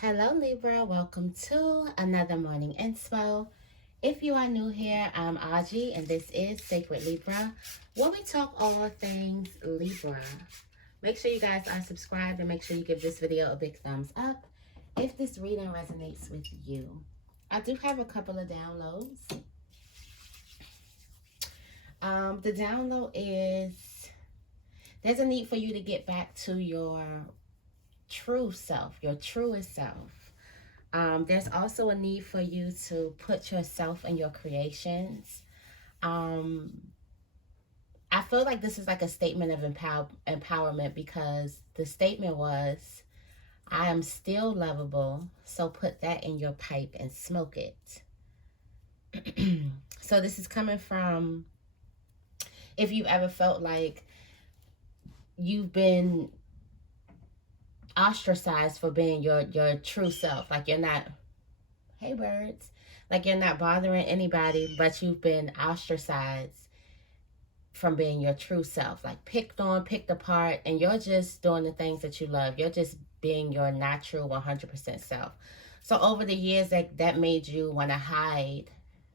Hello Libra, welcome to another morning inspo. If you are new here, I'm Auji and this is Sacred Libra, where we talk all things Libra. Make sure you guys are subscribed and make sure you give this video a big thumbs up if this reading resonates with you. I do have a couple of downloads. The download is there's a need for you to get back to your true self, your truest self. There's also a need for you to put yourself in your creations. I feel like this is like a statement of empowerment because the statement was, I am still lovable, so put that in your pipe and smoke it. So this is coming from, if you've ever felt like you've been ostracized for being your true self, like you're not, hey birds, like you're not bothering anybody, but you've been ostracized from being your true self, like picked on, picked apart, and you're just doing the things that you love. You're just being your natural 100% self. So over the years, that made you want to hide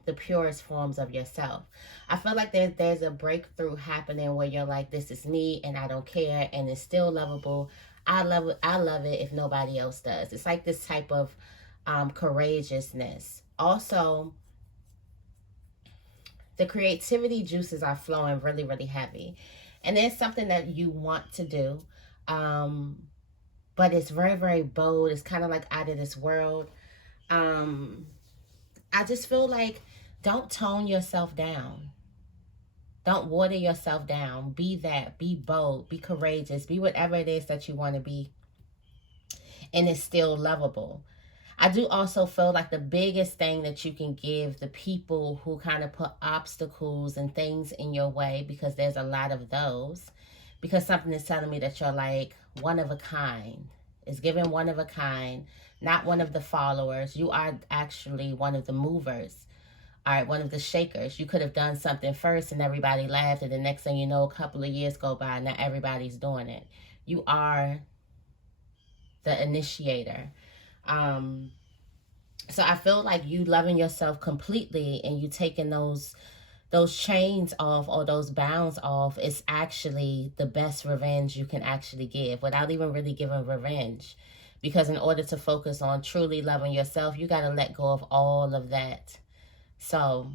the purest forms of yourself. I feel like there's a breakthrough happening where you're like, this is me and I don't care and it's still lovable. I love it if nobody else does. It's like this type of courageousness. Also, the creativity juices are flowing really, really heavy. And there's something that you want to do, but it's very, very bold. It's kind of like out of this world. I just feel like don't tone yourself down. Don't water yourself down. Be that. Be bold. Be courageous. Be whatever it is that you want to be. And it's still lovable. I do also feel like the biggest thing that you can give the people who kind of put obstacles and things in your way, because there's a lot of those, because something is telling me that you're like one of a kind. It's given one of a kind, not one of the followers. You are actually one of the movers. All right, one of the shakers. You could have done something first and everybody laughed, and the next thing you know, a couple of years go by and now everybody's doing it. You are the initiator. So I feel like you loving yourself completely and you taking those chains off or those bounds off is actually the best revenge you can actually give without even really giving revenge. Because in order to focus on truly loving yourself, you got to let go of all of that. So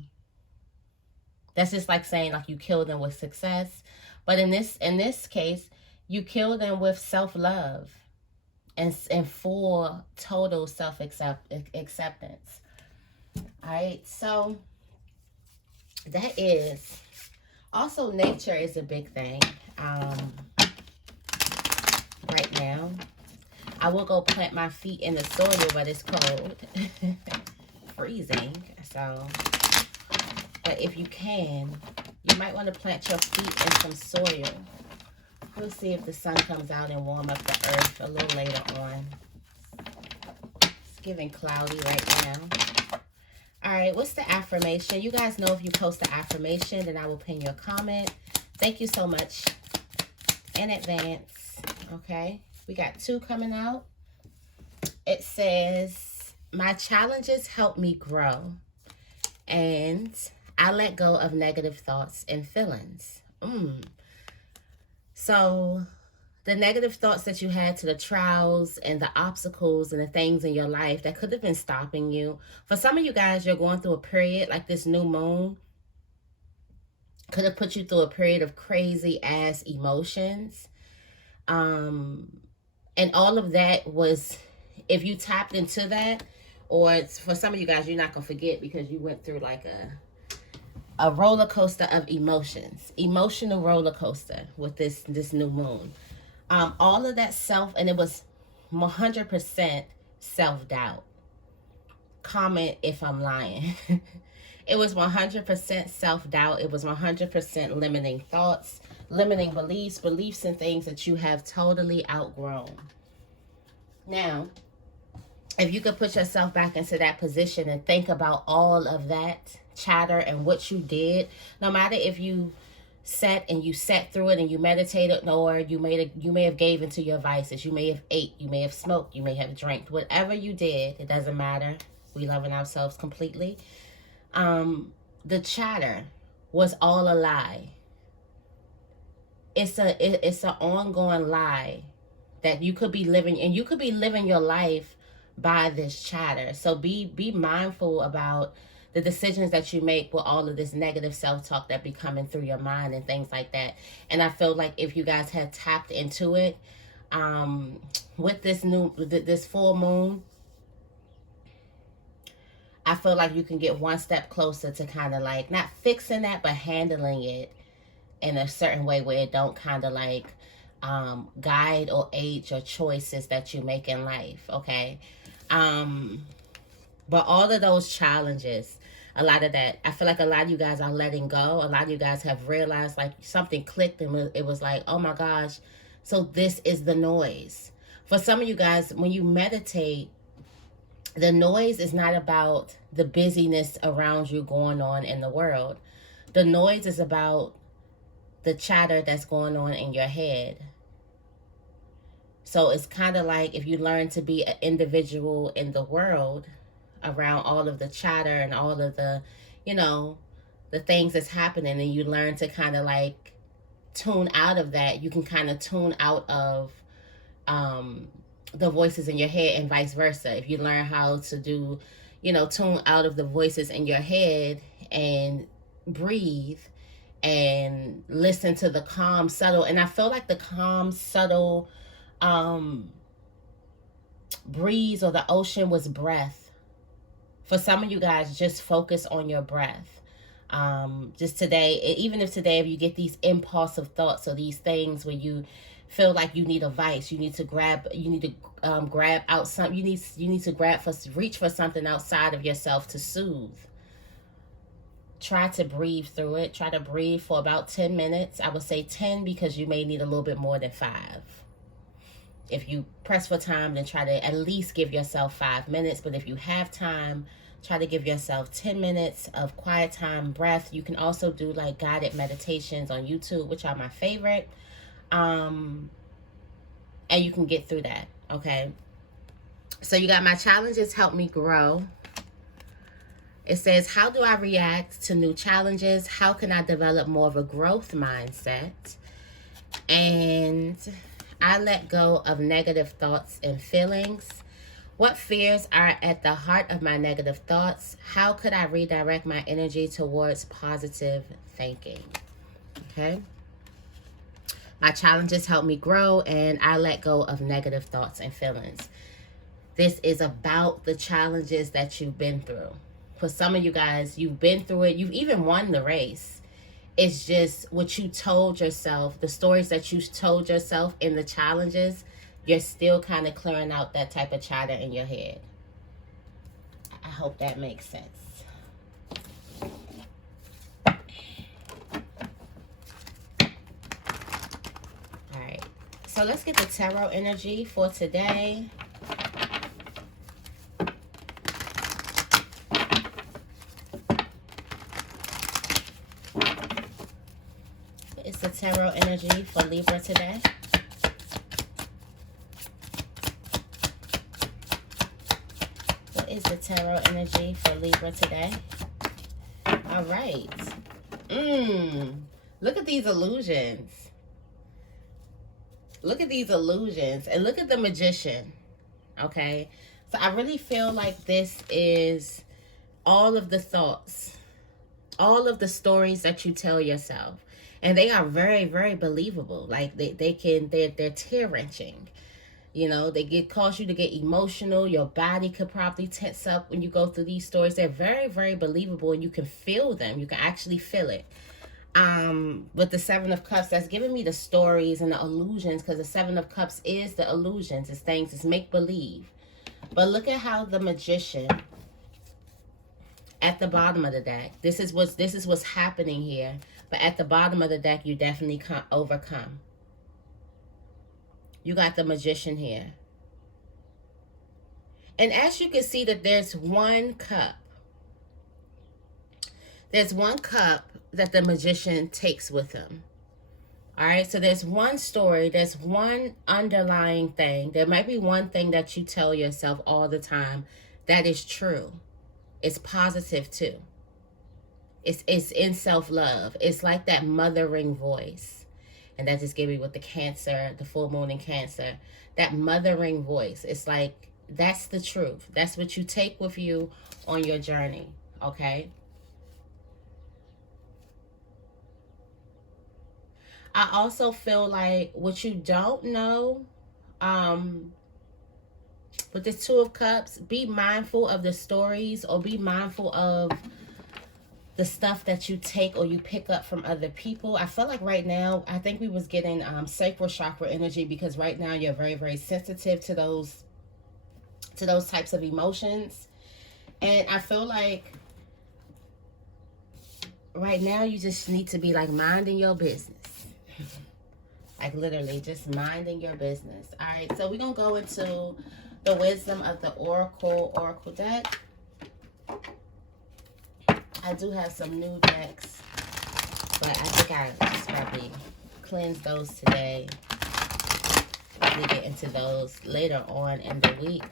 that's just like saying like you kill them with success. But in this case, you kill them with self-love and full total self-acceptance. All right, so that is also, nature is a big thing right now. I will go plant my feet in the soil, but it's cold. Freezing. So, but if you can, you might want to plant your feet in some soil. We'll see if the sun comes out and warm up the earth a little later on. It's giving cloudy right now. All right, what's the affirmation? You guys know if you post the affirmation, then I will pin your comment. Thank you so much in advance. Okay, we got 2 coming out. It says, my challenges help me grow, and I let go of negative thoughts and feelings. So the negative thoughts that you had to the trials and the obstacles and the things in your life that could have been stopping you. For some of you guys, you're going through a period like this new moon could have put you through a period of crazy ass emotions. And all of that was, if you tapped into that, or for some of you guys, you're not going to forget because you went through like a roller coaster of emotions, emotional roller coaster with this new moon. All of that and it was 100% self-doubt. Comment if I'm lying. It was 100% self-doubt. It was 100% limiting thoughts, limiting beliefs in things that you have totally outgrown. Now, if you could put yourself back into that position and think about all of that chatter and what you did, no matter if you set and you sat through it and you meditated, or you may have gave into your vices. You may have ate, you may have smoked, you may have drank. Whatever you did, it doesn't matter. We loving ourselves completely. The chatter was all a lie. It's an ongoing lie that you could be living, and you could be living your life by this chatter. So be mindful about the decisions that you make with all of this negative self-talk that be coming through your mind and things like that. And I feel like if you guys had tapped into it, with this full moon, I feel like you can get one step closer to kind of like not fixing that, but handling it in a certain way where it don't kind of like guide or aid your choices that you make in life. Okay. But all of those challenges, a lot of that, I feel like a lot of you guys are letting go. A lot of you guys have realized like something clicked, and it was like, oh my gosh, so this is the noise. For some of you guys, when you meditate, the noise is not about the busyness around you going on in the world. The noise is about the chatter that's going on in your head. So it's kind of like if you learn to be an individual in the world around all of the chatter and all of the, the things that's happening, and you learn to kind of like tune out of that, you can kind of tune out of the voices in your head, and vice versa. If you learn how to do, tune out of the voices in your head and breathe and listen to the calm, subtle, and I feel like the calm, subtle breeze or the ocean was breath. For some of you guys, just focus on your breath. Just today, even if today, if you get these impulsive thoughts or these things where you feel like you need a vice, you need to grab out something, you need to reach for something outside of yourself to soothe. Try to breathe through it. Try to breathe for about 10 minutes. I would say 10 because you may need a little bit more than 5. If you press for time, then try to at least give yourself 5 minutes. But if you have time, try to give yourself 10 minutes of quiet time, breath. You can also do like guided meditations on YouTube, which are my favorite. And you can get through that, okay? So you got my challenges help me grow. It says, how do I react to new challenges? How can I develop more of a growth mindset? And I let go of negative thoughts and feelings. What fears are at the heart of my negative thoughts? How could I redirect my energy towards positive thinking? Okay. My challenges help me grow, and I let go of negative thoughts and feelings. This is about the challenges that you've been through. For some of you guys, you've been through it. You've even won the race. It's just what you told yourself, the stories that you told yourself in the challenges, you're still kind of clearing out that type of chatter in your head. I hope that makes sense. All right. So let's get the tarot energy for today. It's the tarot energy for Libra today. What is the tarot energy for Libra today? All right. Look at these illusions. Look at these illusions. And look at the Magician. Okay? So I really feel like this is all of the thoughts, all of the stories that you tell yourself. And they are very, very believable. Like they're tear-wrenching. They cause you to get emotional. Your body could probably tense up when you go through these stories. They're very, very believable, and you can feel them. You can actually feel it. With the 7 of Cups, that's giving me the stories and the illusions, because the 7 of Cups is the illusions. It's things, it's make-believe. But look at how the Magician at the bottom of the deck. This is what's happening here. But at the bottom of the deck, you definitely overcome. You got the Magician here. And as you can see that there's one cup. There's one cup that the magician takes with him. All right, so there's one story, there's one underlying thing. There might be one thing that you tell yourself all the time that is true. It's positive too. It's in self-love. It's like that mothering voice. And that just gave me with the Cancer, the full moon in Cancer. That mothering voice. It's like, that's the truth. That's what you take with you on your journey, okay? I also feel like what you don't know, with this Two of Cups, be mindful of the stories, or be mindful of the stuff that you take or you pick up from other people. I feel like right now, I think we was getting sacral chakra energy, because right now you're very, very sensitive to those types of emotions. And I feel like right now you just need to be like minding your business. Like literally just minding your business. All right, so we're going to go into the wisdom of the Oracle deck. I do have some new decks, but I think I just probably cleanse those today. We'll get into those later on in the week.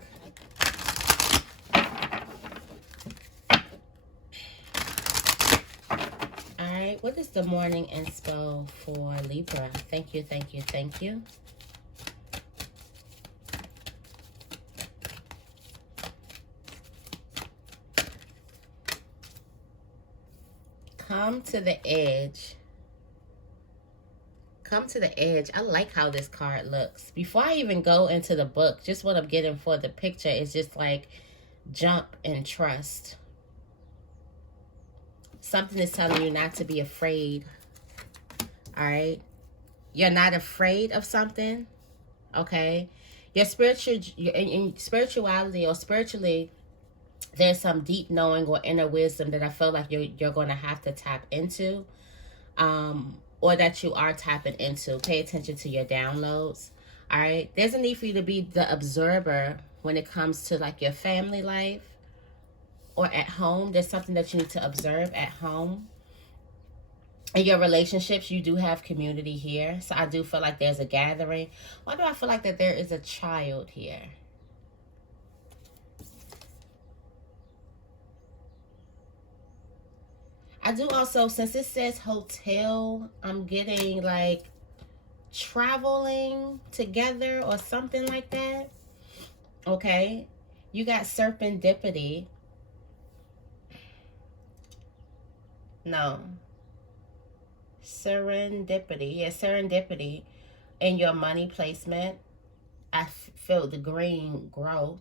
Alright, what is the morning inspo for Libra? Thank you, thank you, thank you. Come to the edge. Come to the edge. I like how this card looks. Before I even go into the book, just what I'm getting for the picture is just like jump and trust. Something is telling you not to be afraid. All right. You're not afraid of something. Okay. Your in spirituality or spiritually, there's some deep knowing or inner wisdom that I feel like you're going to have to tap into, or that you are tapping into. Pay attention to your downloads. All right. There's a need for you to be the observer when it comes to like your family life or at home. There's something that you need to observe at home. In your relationships, you do have community here. So I do feel like there's a gathering. Why do I feel like that there is a child here? I do also, since it says hotel, I'm getting like traveling together or something like that. Okay. You got serendipity. No. Serendipity. Yeah, serendipity in your money placement. I feel the green growth.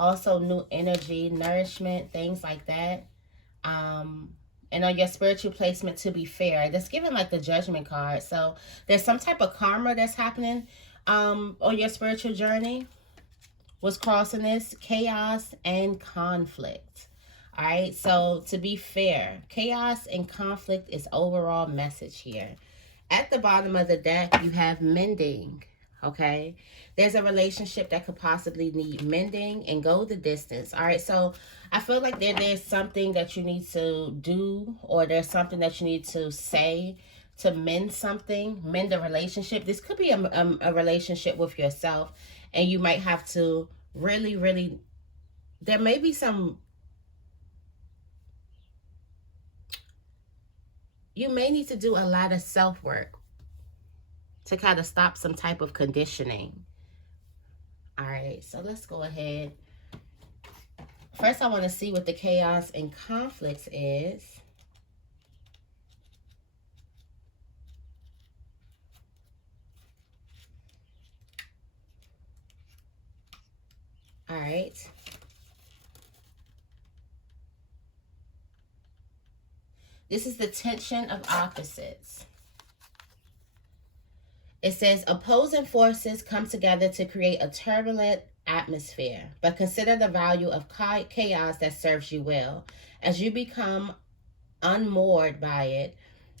Also new energy, nourishment, things like that. And on your spiritual placement, to be fair, that's given like the Judgment card. So there's some type of karma that's happening on your spiritual journey. What's crossing this? Chaos and conflict. All right, so to be fair, chaos and conflict is overall message here. At the bottom of the deck, you have mending. Okay, there's a relationship that could possibly need mending and go the distance. All right, so I feel like there's something that you need to do, or there's something that you need to say to mend something, mend a relationship. This could be a relationship with yourself, and you might have to really, there may be some, you may need to do a lot of self-work to kind of stop some type of conditioning. All right, so let's go ahead. First, I want to see what the chaos and conflicts is. All right. This is the tension of opposites. It says opposing forces come together to create a turbulent atmosphere, but consider the value of chaos that serves you well. As you become unmoored by it,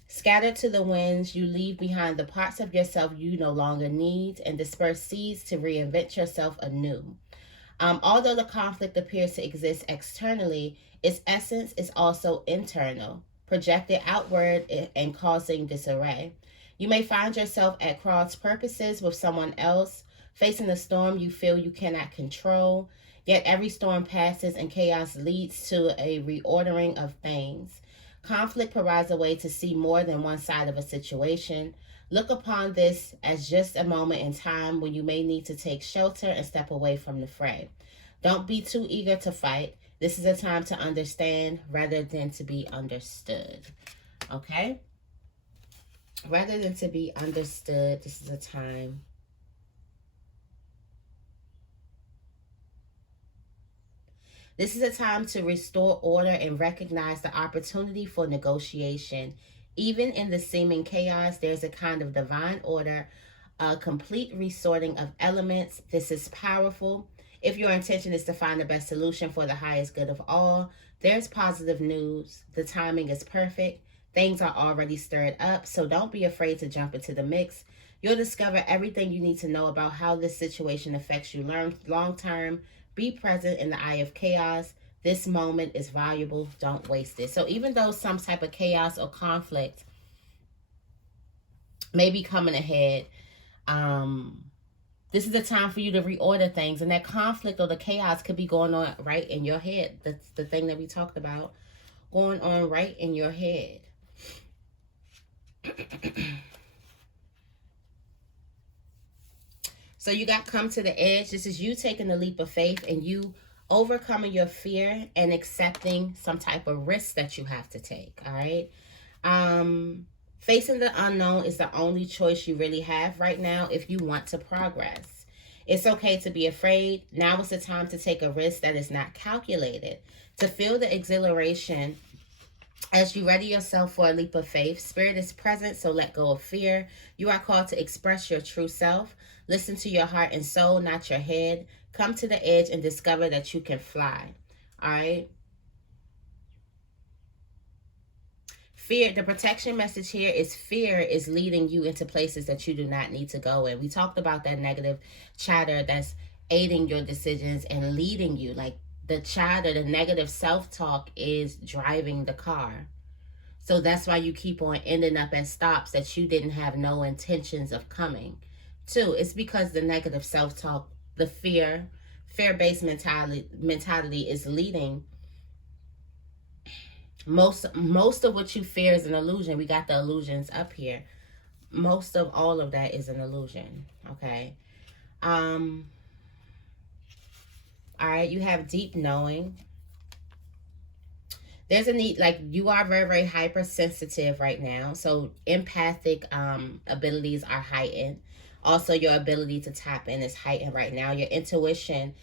scattered to the winds, you leave behind the parts of yourself you no longer need and disperse seeds to reinvent yourself anew. Although the conflict appears to exist externally, its essence is also internal, projected outward and causing disarray. You may find yourself at cross purposes with someone else, facing a storm you feel you cannot control. Yet every storm passes and chaos leads to a reordering of things. Conflict provides a way to see more than one side of a situation. Look upon this as just a moment in time when you may need to take shelter and step away from the fray. Don't be too eager to fight. This is a time to understand rather than to be understood. Okay? Rather than to be understood, this is a time. This is a time to restore order and recognize the opportunity for negotiation. Even in the seeming chaos, there's a kind of divine order, a complete resorting of elements. This is powerful. If your intention is to find the best solution for the highest good of all, there's positive news. The timing is perfect. Things are already stirred up, so don't be afraid to jump into the mix. You'll discover everything you need to know about how this situation affects you long term. Be present in the eye of chaos. This moment is valuable. Don't waste it. So even though some type of chaos or conflict may be coming ahead, this is the time for you to reorder things. And that conflict or the chaos could be going on right in your head. That's the thing that we talked about. Going on right in your head. So you got come to the edge. This is you taking the leap of faith and you overcoming your fear and accepting some type of risk that you have to take. All right. Facing the unknown is the only choice you really have right now if you want to progress. It's okay to be afraid. Now is the time to take a risk that is not calculated. To feel the exhilaration as you ready yourself for a leap of faith. Spirit is present, so let go of fear. You are called to express your true self. Listen to your heart and soul, not your head. Come to the edge and discover that you can fly. All right. Fear, the protection message here is fear is leading you into places that you do not need to go in. We talked about that negative chatter that's aiding your decisions and leading you. Like the chatter, the negative self-talk is driving the car. So that's why you keep on ending up at stops that you didn't have no intentions of coming to. It's because the negative self-talk, the fear-based mentality is leading. Most of what you fear is an illusion. We got the illusions up here. Most of all of that is an illusion. Okay. All right. You have deep knowing. There's a need, like you are very, very hypersensitive right now. So empathic abilities are heightened. Also, your ability to tap in is heightened right now. Your intuition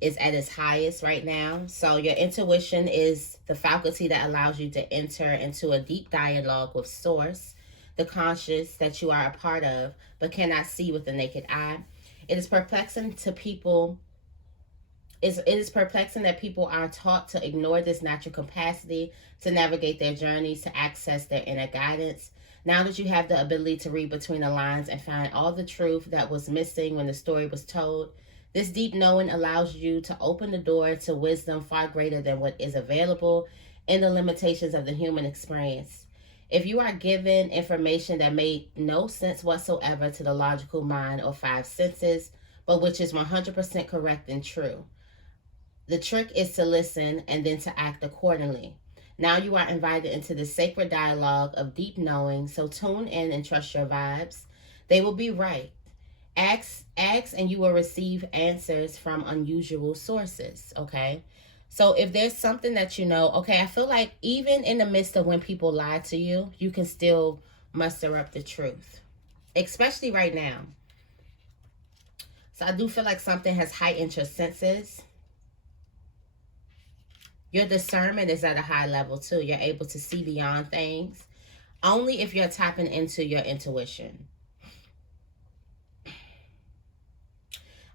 is at its highest right now. So your intuition is the faculty that allows you to enter into a deep dialogue with source, the conscious that you are a part of, but cannot see with the naked eye. It is perplexing to people. It is perplexing that people are taught to ignore this natural capacity to navigate their journeys, to access their inner guidance. Now that you have the ability to read between the lines and find all the truth that was missing when the story was told, this deep knowing allows you to open the door to wisdom far greater than what is available in the limitations of the human experience. If you are given information that made no sense whatsoever to the logical mind or five senses, but which is 100% correct and true, the trick is to listen and then to act accordingly. Now you are invited into the sacred dialogue of deep knowing, so tune in and trust your vibes. They will be right. Ask and you will receive answers from unusual sources, okay? So if there's something that you know, okay, I feel like even in the midst of when people lie to you, you can still muster up the truth, especially right now. So I do feel like something has heightened your senses. Your discernment is at a high level too. You're able to see beyond things only if you're tapping into your intuition.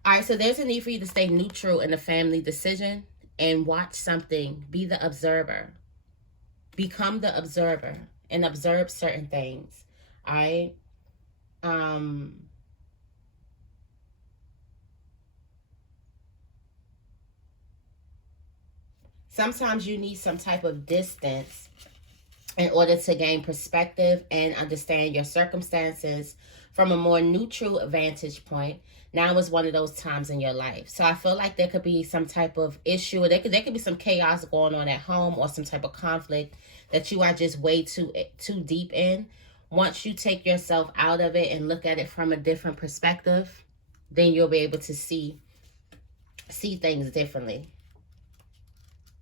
All right, so there's a need for you to stay neutral in a family decision and watch something. Be the observer. Become the observer and observe certain things. All right. Sometimes you need some type of distance in order to gain perspective and understand your circumstances from a more neutral vantage point. Now is one of those times in your life. So I feel like there could be some type of issue, or there could be some chaos going on at home, or some type of conflict that you are just way too deep in. Once you take yourself out of it and look at it from a different perspective, then you'll be able to see things differently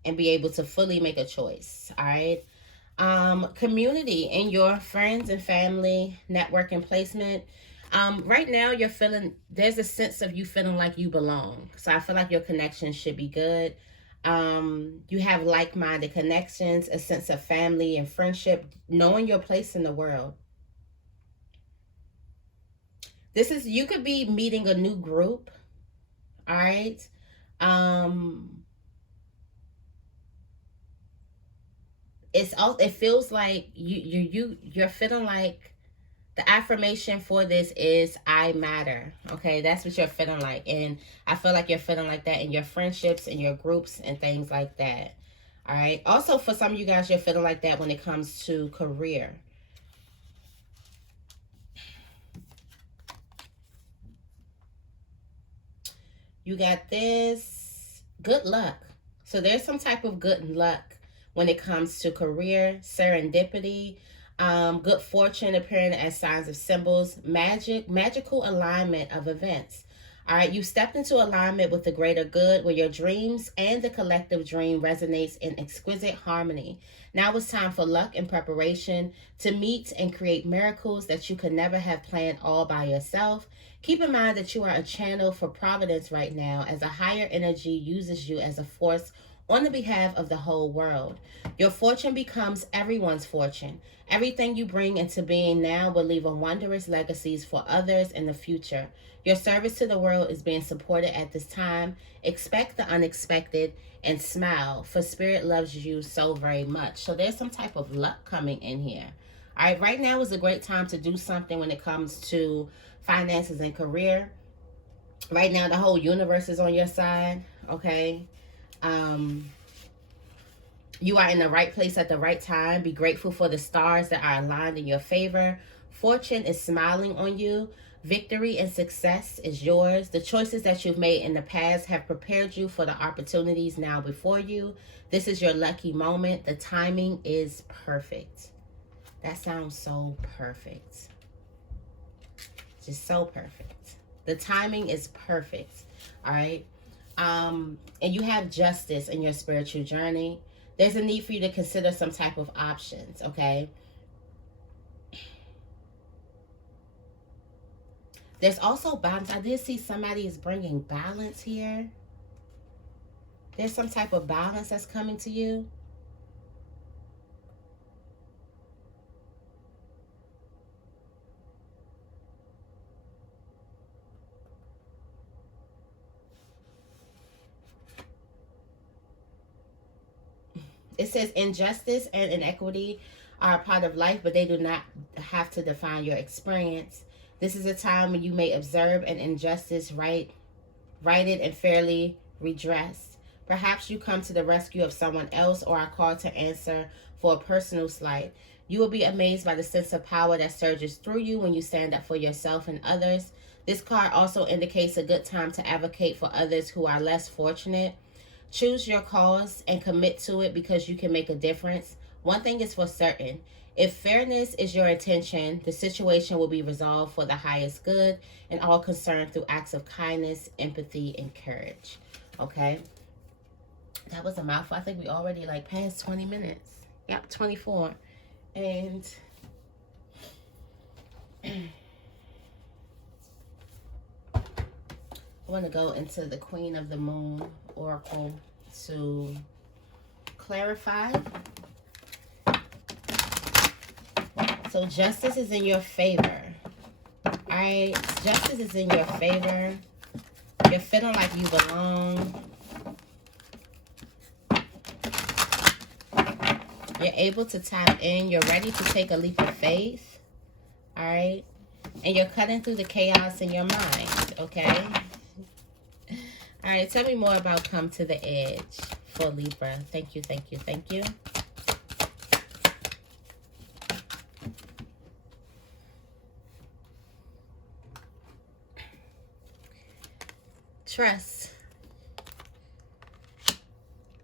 and be able to fully make a choice. All right. Community and your friends and family, network and placement. Right now you're feeling, there's a sense of you feeling like you belong. So I feel like your connection should be good. You have like-minded connections, a sense of family and friendship, knowing your place in the world. You could be meeting a new group. All right. It feels like you're feeling like the affirmation for this is I matter. Okay, that's what you're feeling like. And I feel like you're feeling like that in your friendships and your groups and things like that. All right. Also, for some of you guys, you're feeling like that when it comes to career. You got this. Good luck. So there's some type of good luck when it comes to career, serendipity, good fortune appearing as signs of symbols, magical alignment of events. All right, you stepped into alignment with the greater good, where your dreams and the collective dream resonates in exquisite harmony. Now it's time for luck and preparation to meet and create miracles that you could never have planned all by yourself. Keep in mind that you are a channel for providence right now, as a higher energy uses you as a force on the behalf of the whole world. Your fortune becomes everyone's fortune. Everything you bring into being now will leave a wondrous legacies for others in the future. Your service to the world is being supported at this time. Expect the unexpected and smile, for Spirit loves you so very much. So there's some type of luck coming in here. All right, right now is a great time to do something when it comes to finances and career. Right now, the whole universe is on your side, okay? You are in the right place at the right time. Be grateful for the stars that are aligned in your favor. Fortune is smiling on you. Victory and success is yours. The choices that you've made in the past have prepared you for the opportunities now before you. This is your lucky moment. The timing is perfect. That sounds so perfect. Just so perfect. The timing is perfect. All right. And you have justice in your spiritual journey. There's a need for you to consider some type of options, okay? There's also balance. I did see somebody is bringing balance here. There's some type of balance that's coming to you. It says injustice and inequity are a part of life, but they do not have to define your experience. This is a time when you may observe an injustice righted and fairly redressed. Perhaps you come to the rescue of someone else or are called to answer for a personal slight. You will be amazed by the sense of power that surges through you when you stand up for yourself and others. This card also indicates a good time to advocate for others who are less fortunate. Choose your cause and commit to it because you can make a difference. One thing is for certain. If fairness is your intention, the situation will be resolved for the highest good and all concerned through acts of kindness, empathy, and courage. Okay? That was a mouthful. I think we already past 20 minutes. Yep, 24. And I want to go into the Queen of the Moon Oracle to clarify. So justice is in your favor. Alright, justice is in your favor. You're feeling like you belong. You're able to tap in. You're ready to take a leap of faith. Alright. And you're cutting through the chaos in your mind. Okay. All right, tell me more about Come to the Edge for Libra. Thank you, thank you, thank you. Trust.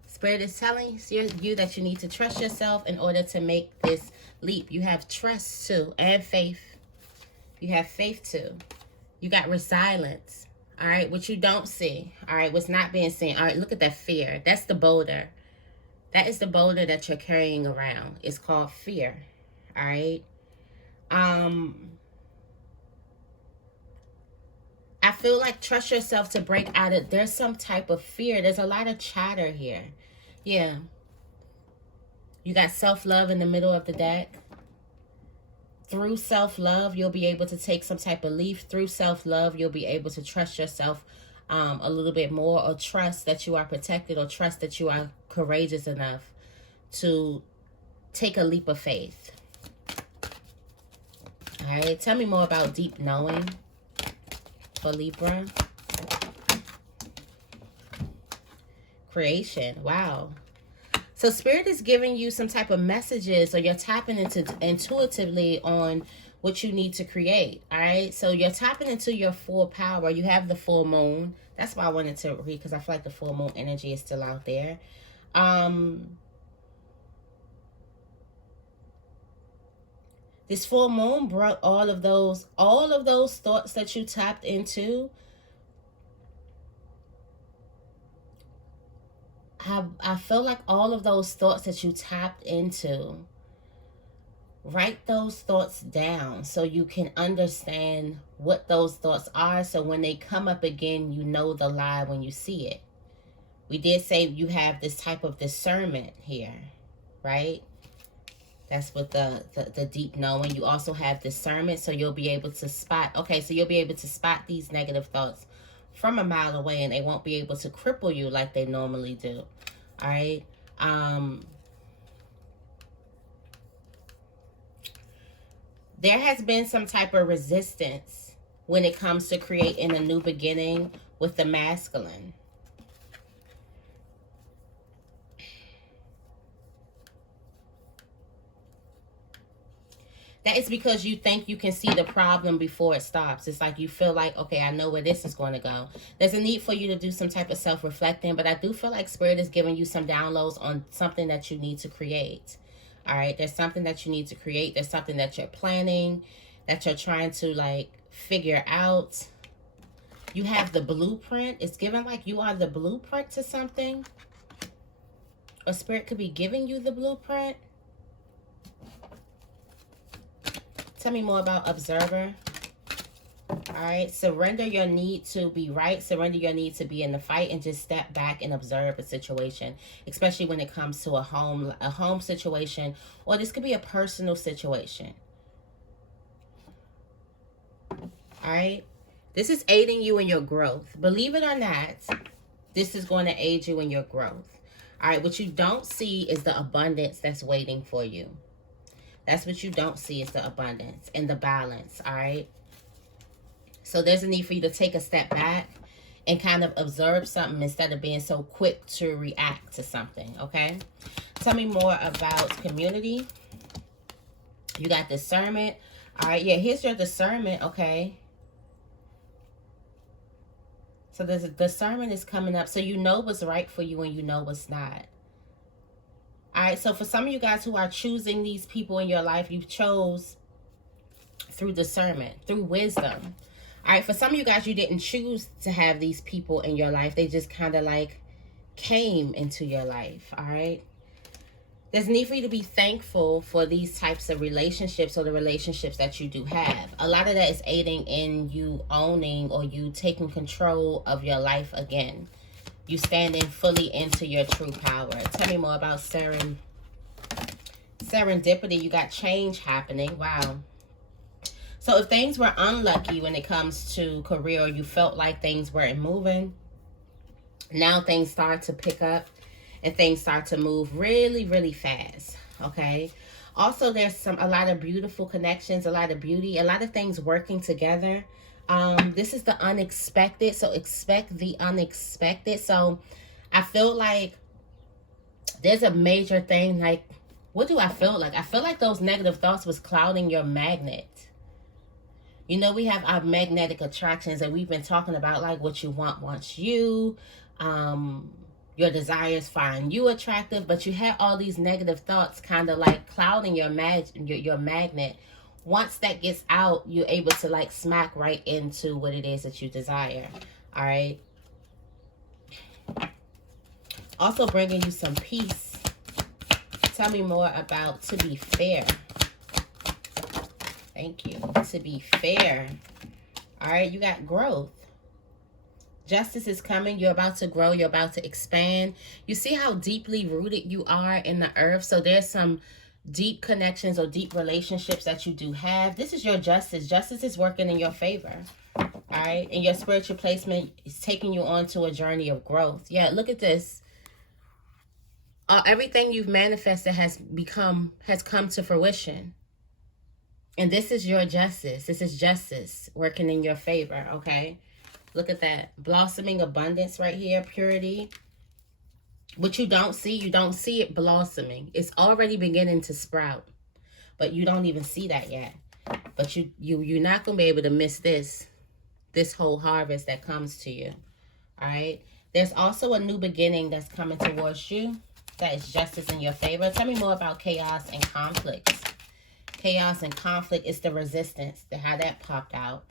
Spirit is telling you that you need to trust yourself in order to make this leap. You have trust too, and faith. You have faith too. You got resilience. All right, what you don't see. All right, what's not being seen. All right, look at that fear. That's the boulder. That is the boulder that you're carrying around. It's called fear. All right. I feel like trust yourself to break out of, there's some type of fear. There's a lot of chatter here. Yeah. You got self-love in the middle of the deck. Through self-love, you'll be able to take some type of leap. Through self-love, you'll be able to trust yourself a little bit more, or trust that you are protected, or trust that you are courageous enough to take a leap of faith. All right, tell me more about deep knowing for Libra. Creation, wow. So Spirit is giving you some type of messages, or you're tapping into intuitively on what you need to create. All right. So you're tapping into your full power. You have the full moon. That's why I wanted to read, because I feel like the full moon energy is still out there. This full moon brought all of those thoughts that you tapped into. I feel like all of those thoughts that you tapped into, write those thoughts down so you can understand what those thoughts are. So when they come up again, you know the lie when you see it. We did say you have this type of discernment here, right? That's with the deep knowing. You also have discernment, so you'll be able to spot. Okay, so you'll be able to spot these negative thoughts from a mile away, and they won't be able to cripple you like they normally do. All right. There has been some type of resistance when it comes to creating a new beginning with the masculine. That is because you think you can see the problem before it stops. It's like you feel like, okay, I know where this is going to go. There's a need for you to do some type of self-reflecting, but I do feel like Spirit is giving you some downloads on something that you need to create. All right, there's something that you need to create. There's something that you're planning, that you're trying to like figure out. You have the blueprint. It's given like you are the blueprint to something. Or Spirit could be giving you the blueprint. Tell me more about observer. All right. Surrender your need to be right. Surrender your need to be in the fight, and just step back and observe a situation, especially when it comes to a home situation, or this could be a personal situation. All right. This is aiding you in your growth. Believe it or not, this is going to aid you in your growth. All right. What you don't see is the abundance that's waiting for you. That's what you don't see, is the abundance and the balance, all right? So there's a need for you to take a step back and kind of observe something instead of being so quick to react to something, okay? Tell me more about community. You got discernment. All right, yeah, here's your discernment, okay? So there's a discernment is coming up. So you know what's right for you and you know what's not. All right, so for some of you guys who are choosing these people in your life, you chose through discernment, through wisdom. All right, for some of you guys, you didn't choose to have these people in your life. They just kind of like came into your life, all right? There's need for you to be thankful for these types of relationships, or the relationships that you do have. A lot of that is aiding in you owning, or you taking control of your life again. You standing fully into your true power. Tell me more about serendipity. You got change happening. Wow. So if things were unlucky when it comes to career, or you felt like things weren't moving, now things start to pick up and things start to move really, really fast. Okay. Also, there's a lot of beautiful connections, a lot of beauty, a lot of things working together. This is the unexpected, so expect the unexpected. So I feel like There's a major thing, like, what do I feel like? I feel like those negative thoughts was clouding your magnet. You know, we have our magnetic attractions, and we've been talking about, like, what you want wants you. Your desires find you attractive, but you had all these negative thoughts kind of like clouding your magnet. Once that gets out, you're able to like smack right into what it is that you desire. All right. Also bringing you some peace. Tell me more about to be fair. Thank you. To be fair. All right, you got growth. Justice is coming. You're about to grow. You're about to expand. You see how deeply rooted you are in the earth. So there's some deep connections or deep relationships that you do have. This is your justice. Justice is working in your favor. All right. And your spiritual placement is taking you on to a journey of growth. Yeah, look at this. Everything you've manifested has come to fruition. And this is your justice. This is justice working in your favor. Okay. Look at that. Blossoming abundance right here. Purity. What you don't see it blossoming. It's already beginning to sprout. But you don't even see that yet. But you're not going to be able to miss this whole harvest that comes to you. All right. There's also a new beginning that's coming towards you. That is justice in your favor. Tell me more about chaos and conflicts. Chaos and conflict is the resistance. How that popped out.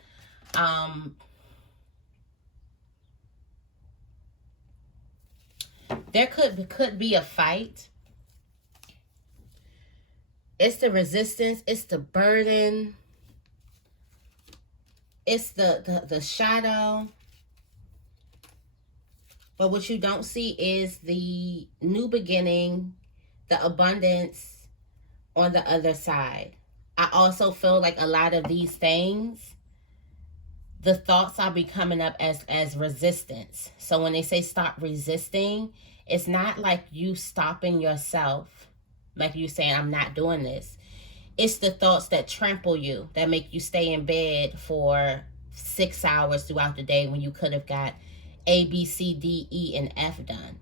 There could be a fight. It's the resistance. It's the burden. It's the shadow. But what you don't see is the new beginning, the abundance on the other side. I also feel like a lot of these things, the thoughts are becoming up as resistance. So when they say stop resisting, it's not like you stopping yourself, like you saying, I'm not doing this. It's the thoughts that trample you, that make you stay in bed for 6 hours throughout the day when you could have got A, B, C, D, E, and F done.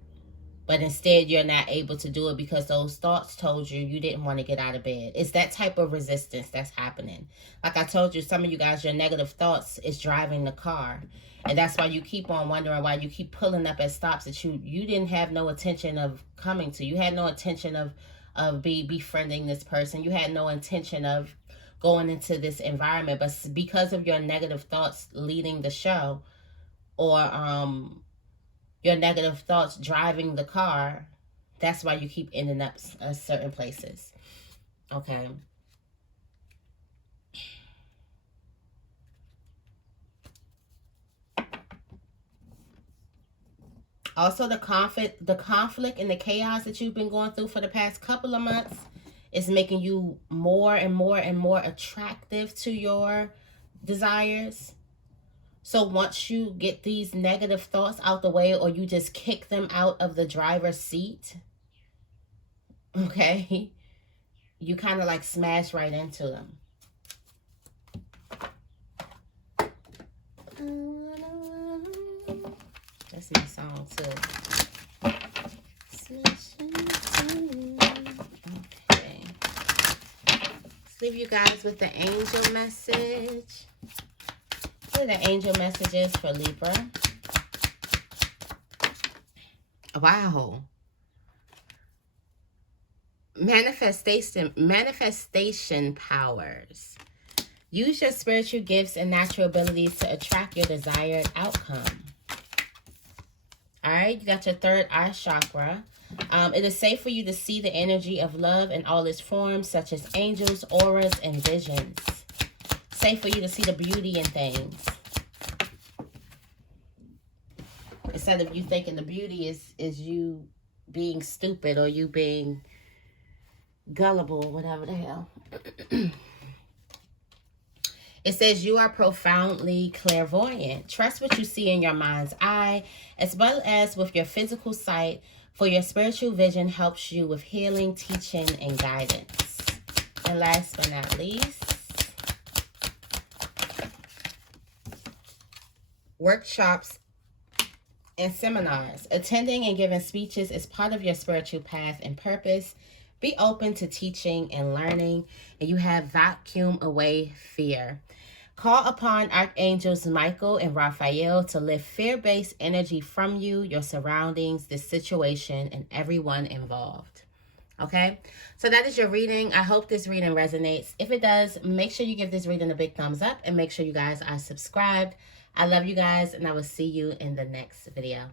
But instead, you're not able to do it because those thoughts told you didn't want to get out of bed. It's that type of resistance that's happening. Like I told you, some of you guys, your negative thoughts is driving the car. And that's why you keep on wondering why you keep pulling up at stops that you didn't have no intention of coming to. You had no intention of befriending this person. You had no intention of going into this environment. But because of your negative thoughts leading the show, or your negative thoughts driving the car, that's why you keep ending up certain places. Okay. Also, the conflict and the chaos that you've been going through for the past couple of months is making you more and more and more attractive to your desires. So once you get these negative thoughts out the way, or you just kick them out of the driver's seat, okay, you kind of like smash right into them. That's my song too. Okay. Let's leave you guys with the angel message. What are the angel messages for Libra? Wow. Manifestation powers. Use your spiritual gifts and natural abilities to attract your desired outcome. All right, you got your third eye chakra. It is safe for you to see the energy of love in all its forms, such as angels, auras, and visions. Safe for you to see the beauty in things. Instead of you thinking the beauty is you being stupid or you being gullible or whatever the hell. It says you are profoundly clairvoyant. Trust what you see in your mind's eye, as well as with your physical sight, for your spiritual vision helps you with healing, teaching, and guidance. And last but not least, workshops and seminars. Attending and giving speeches is part of your spiritual path and purpose. Be open to teaching and learning, and you have vacuum away fear. Call upon Archangels Michael and Raphael to lift fear-based energy from you, your surroundings, the situation, and everyone involved. Okay, so that is your reading. I hope this reading resonates. If it does, make sure you give this reading a big thumbs up and make sure you guys are subscribed. I love you guys, and I will see you in the next video.